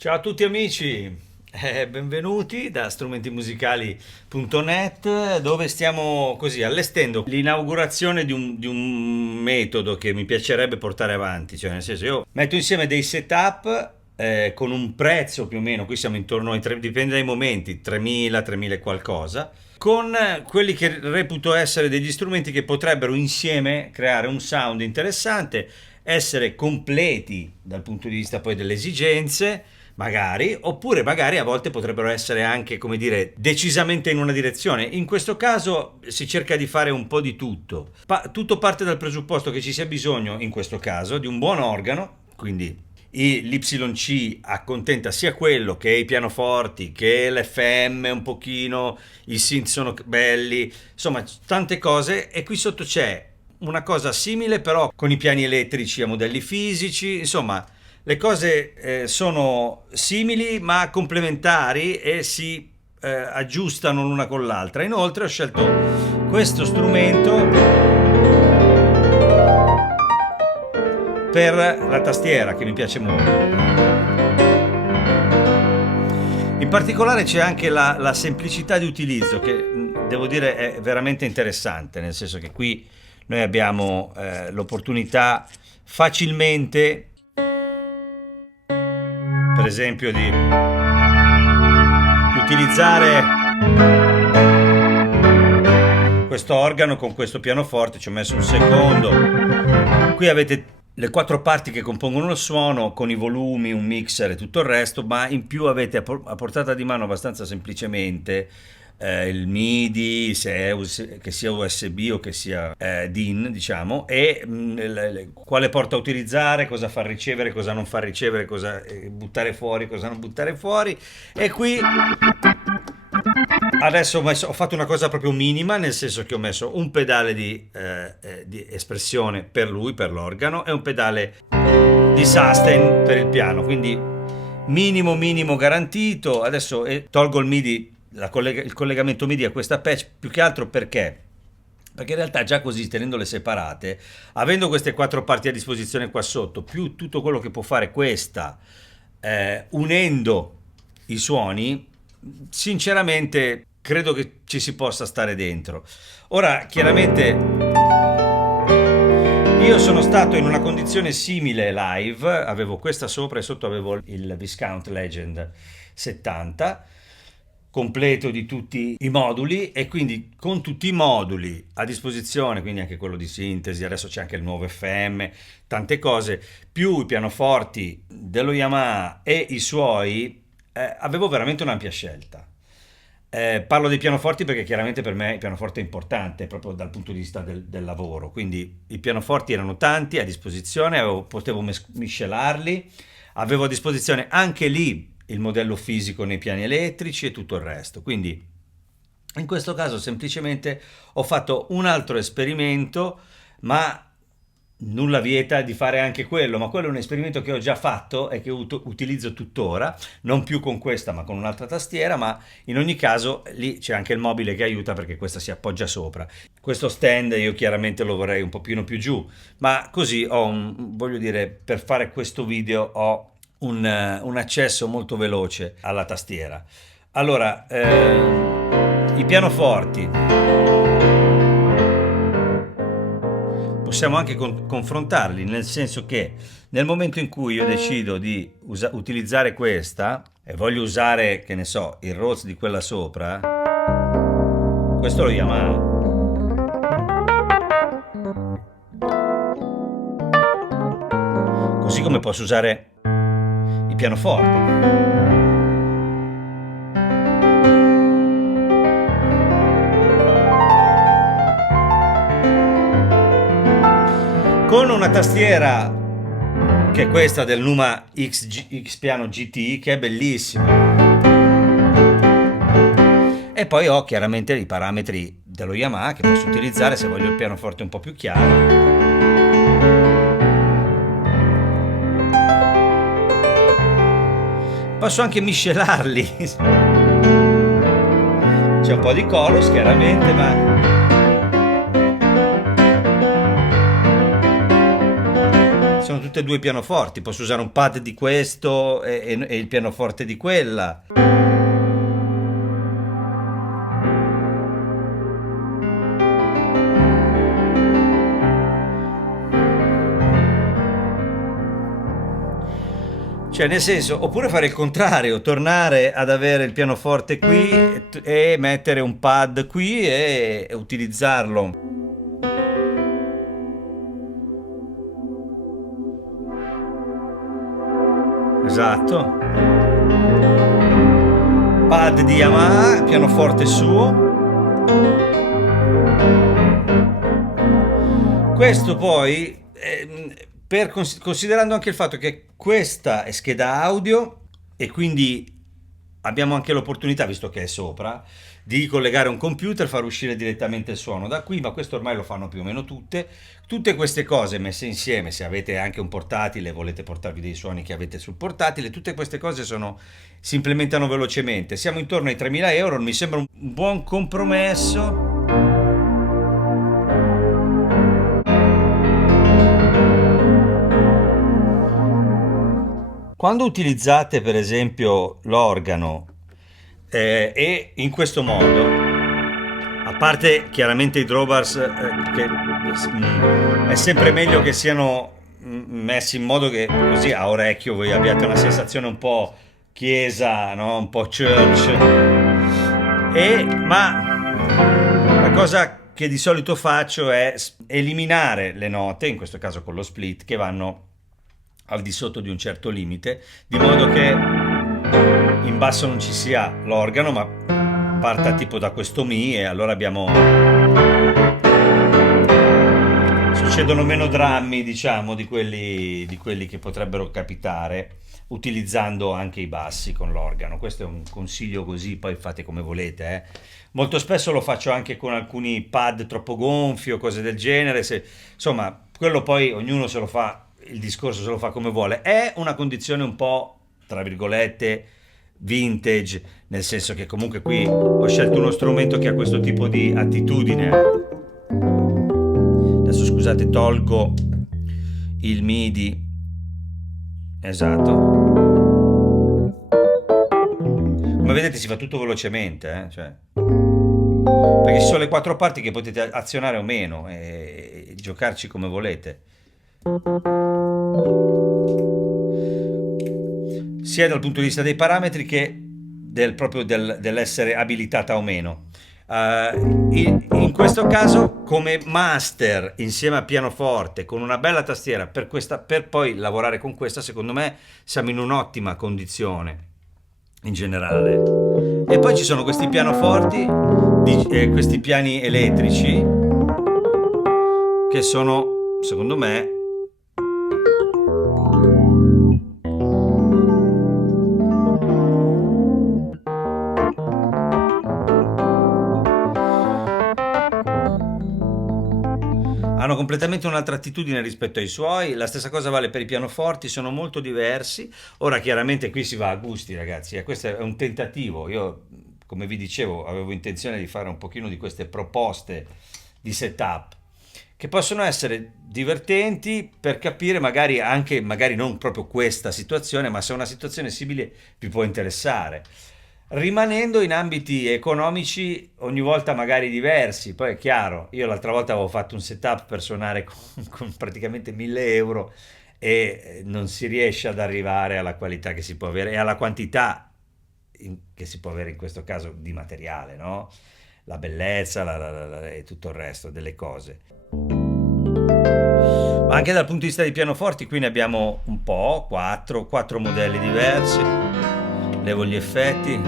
Ciao a tutti amici, benvenuti da strumentimusicali.net dove stiamo così allestendo l'inaugurazione di un metodo che mi piacerebbe portare avanti, cioè nel senso io metto insieme dei setup con un prezzo più o meno, qui siamo intorno ai 3, dipende dai momenti, 3.000, 3.000 e qualcosa, con quelli che reputo essere degli strumenti che potrebbero insieme creare un sound interessante, essere completi dal punto di vista poi delle esigenze magari, oppure magari a volte potrebbero essere anche, come dire, decisamente in una direzione. In questo caso si cerca di fare un po' di tutto. Tutto parte dal presupposto che ci sia bisogno, in questo caso, di un buon organo, quindi l'YC accontenta sia quello che i pianoforti, che l'FM un pochino, i synth sono belli, insomma tante cose, e qui sotto c'è una cosa simile però con i piani elettrici a modelli fisici, insomma le cose sono simili ma complementari e si aggiustano l'una con l'altra. Inoltre ho scelto questo strumento per la tastiera che mi piace molto. In particolare c'è anche la semplicità di utilizzo che devo dire è veramente interessante, nel senso che qui noi abbiamo l'opportunità facilmente, per esempio, di utilizzare questo organo con questo pianoforte. Ci ho messo un secondo. Qui avete le 4 parti che compongono il suono con i volumi, un mixer e tutto il resto, ma in più avete a portata di mano abbastanza semplicemente il MIDI, che sia USB o che sia DIN, diciamo, e quale porta a utilizzare, cosa far ricevere, cosa non far ricevere, cosa buttare fuori, cosa non buttare fuori. E qui adesso ho fatto una cosa proprio minima, nel senso che ho messo un pedale di espressione per lui, per l'organo, e un pedale di sustain per il piano, quindi minimo garantito. Adesso tolgo il MIDI, il collegamento MIDI a questa patch, più che altro perché in realtà già così, tenendole separate, avendo queste 4 parti a disposizione qua sotto, più tutto quello che può fare questa, unendo i suoni, sinceramente credo che ci si possa stare dentro. Ora chiaramente Io sono stato in una condizione simile live, avevo questa sopra e sotto avevo il Viscount Legend 70, completo di tutti i moduli, e quindi con tutti i moduli a disposizione, quindi anche quello di sintesi, adesso c'è anche il nuovo FM, tante cose, più i pianoforti dello Yamaha e i suoi, avevo veramente un'ampia scelta. Parlo dei pianoforti perché chiaramente per me il pianoforte è importante proprio dal punto di vista del lavoro, quindi i pianoforti erano tanti a disposizione, potevo miscelarli, avevo a disposizione anche lì il modello fisico nei piani elettrici e tutto il resto, quindi in questo caso semplicemente ho fatto un altro esperimento, ma nulla vieta di fare anche quello, ma quello è un esperimento che ho già fatto e che utilizzo tuttora, non più con questa ma con un'altra tastiera, ma in ogni caso lì c'è anche il mobile che aiuta perché questa si appoggia sopra. Questo stand io chiaramente lo vorrei un pochino più giù, ma così voglio dire, per fare questo video ho un accesso molto veloce alla tastiera. Allora, i pianoforti possiamo anche confrontarli, nel senso che nel momento in cui io decido di utilizzare questa e voglio usare, che ne so, il Rhodes di quella sopra, questo lo Yamaha. Così come posso usare il pianoforte. Con una tastiera che è questa del Numa X Piano GT, che è bellissima, e poi ho chiaramente i parametri dello Yamaha che posso utilizzare se voglio il pianoforte un po' più chiaro. Posso anche miscelarli, c'è un po' di chorus chiaramente, ma sono tutte e due pianoforti, posso usare un pad di questo e il pianoforte di quella. Cioè, nel senso, oppure fare il contrario, tornare ad avere il pianoforte qui e mettere un pad qui e utilizzarlo. Esatto. Pad di Yamaha, pianoforte suo. Questo poi, considerando anche il fatto che questa è scheda audio e quindi abbiamo anche l'opportunità, visto che è sopra, di collegare un computer, far uscire direttamente il suono da qui, ma questo ormai lo fanno più o meno tutte. Tutte queste cose messe insieme, se avete anche un portatile, volete portarvi dei suoni che avete sul portatile, tutte queste cose si implementano velocemente. Siamo intorno ai 3.000 euro, mi sembra un buon compromesso. Quando utilizzate per esempio l'organo e in questo modo, a parte chiaramente i drawbars, che è sempre meglio che siano messi in modo che così a orecchio voi abbiate una sensazione un po' chiesa, no? Un po' church, ma la cosa che di solito faccio è eliminare le note, in questo caso con lo split, che vanno al di sotto di un certo limite, di modo che in basso non ci sia l'organo, ma parta tipo da questo Mi, e allora succedono meno drammi, diciamo, di quelli che potrebbero capitare utilizzando anche i bassi con l'organo. Questo è un consiglio, così poi fate come volete. Molto spesso lo faccio anche con alcuni pad troppo gonfi o cose del genere, insomma, quello poi ognuno se lo fa, il discorso se lo fa come vuole. È una condizione un po', tra virgolette, vintage, nel senso che comunque qui ho scelto uno strumento che ha questo tipo di attitudine. Adesso scusate, tolgo il MIDI. Esatto. Come vedete si fa tutto velocemente, cioè, perché ci sono le 4 parti che potete azionare o meno e giocarci come volete. sia dal punto di vista dei parametri che dell'essere abilitata o meno. In questo caso, come master insieme a pianoforte con una bella tastiera per poi lavorare con questa, secondo me siamo in un'ottima condizione in generale. E poi ci sono questi pianoforti, questi piani elettrici che sono, secondo me, hanno completamente un'altra attitudine rispetto ai suoi. La stessa cosa vale per i pianoforti, sono molto diversi. Ora chiaramente qui si va a gusti, ragazzi, e questo è un tentativo. Io, come vi dicevo, avevo intenzione di fare un pochino di queste proposte di setup che possono essere divertenti per capire magari anche, magari non proprio questa situazione, ma se una situazione simile vi può interessare, rimanendo in ambiti economici ogni volta magari diversi. Poi è chiaro, io l'altra volta avevo fatto un setup per suonare con praticamente 1000 euro e non si riesce ad arrivare alla qualità che si può avere e alla quantità che si può avere in questo caso di materiale, no? La bellezza e tutto il resto delle cose. Ma anche dal punto di vista dei pianoforti, qui ne abbiamo un po', quattro modelli diversi. Levo gli effetti.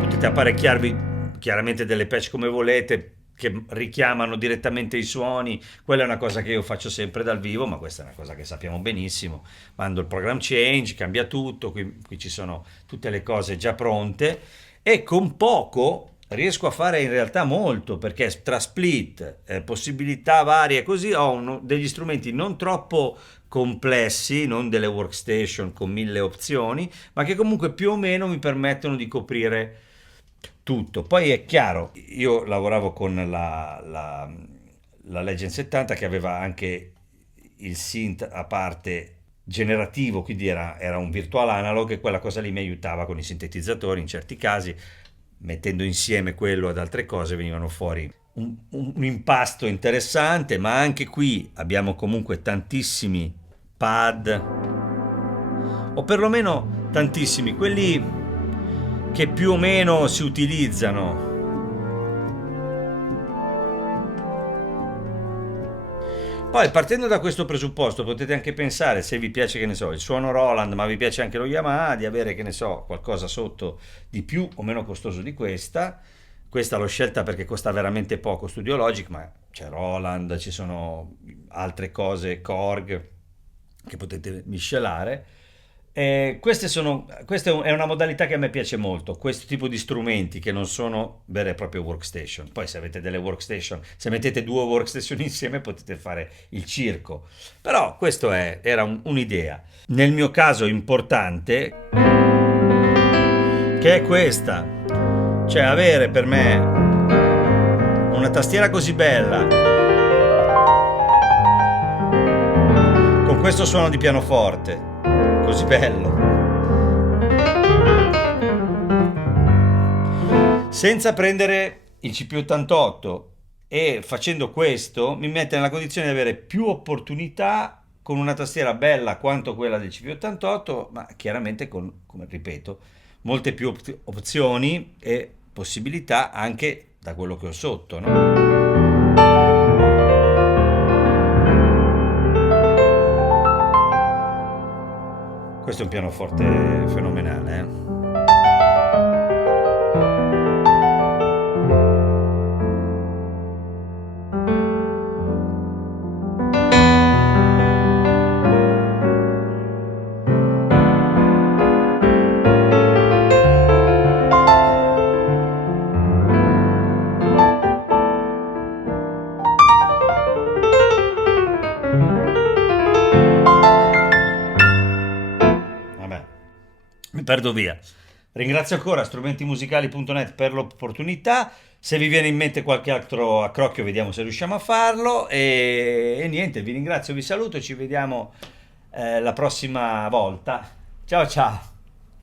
Potete apparecchiarvi chiaramente delle patch come volete che richiamano direttamente i suoni. Quella è una cosa che io faccio sempre dal vivo, ma questa è una cosa che sappiamo benissimo. Mando il program change, cambia tutto, qui ci sono tutte le cose già pronte e con poco riesco a fare in realtà molto, perché tra split, possibilità varie così ho degli strumenti non troppo complessi, non delle workstation con 1000 opzioni, ma che comunque più o meno mi permettono di coprire tutto. Poi è chiaro, io lavoravo con la Legend 70 che aveva anche il synth a parte generativo, quindi era un virtual analog e quella cosa lì mi aiutava con i sintetizzatori in certi casi, mettendo insieme quello ad altre cose venivano fuori un impasto interessante. Ma anche qui abbiamo comunque tantissimi pad, o perlomeno tantissimi, quelli che più o meno si utilizzano. Poi partendo da questo presupposto potete anche pensare, se vi piace, che ne so, il suono Roland, ma vi piace anche lo Yamaha, di avere, che ne so, qualcosa sotto di più o meno costoso di questa. Questa l'ho scelta perché costa veramente poco, Studio Logic, ma c'è Roland, ci sono altre cose, Korg, che potete miscelare. Questa è una modalità che a me piace molto, questo tipo di strumenti che non sono vere e proprie workstation. Poi se avete delle workstation, se mettete due workstation insieme potete fare il circo. Però era un'idea. Nel mio caso importante, che è questa, cioè avere per me una tastiera così bella, con questo suono di pianoforte così bello, senza prendere il CP88, e facendo questo mi mette nella condizione di avere più opportunità con una tastiera bella quanto quella del CP88, ma chiaramente con, come ripeto, molte più opzioni e possibilità anche da quello che ho sotto, no? Questo è un pianoforte fenomenale, eh? Vabbè, mi perdo via. Ringrazio ancora strumentimusicali.net per l'opportunità. Se vi viene in mente qualche altro accrocchio, vediamo se riusciamo a farlo. E niente, vi ringrazio, vi saluto, ci vediamo la prossima volta. Ciao ciao.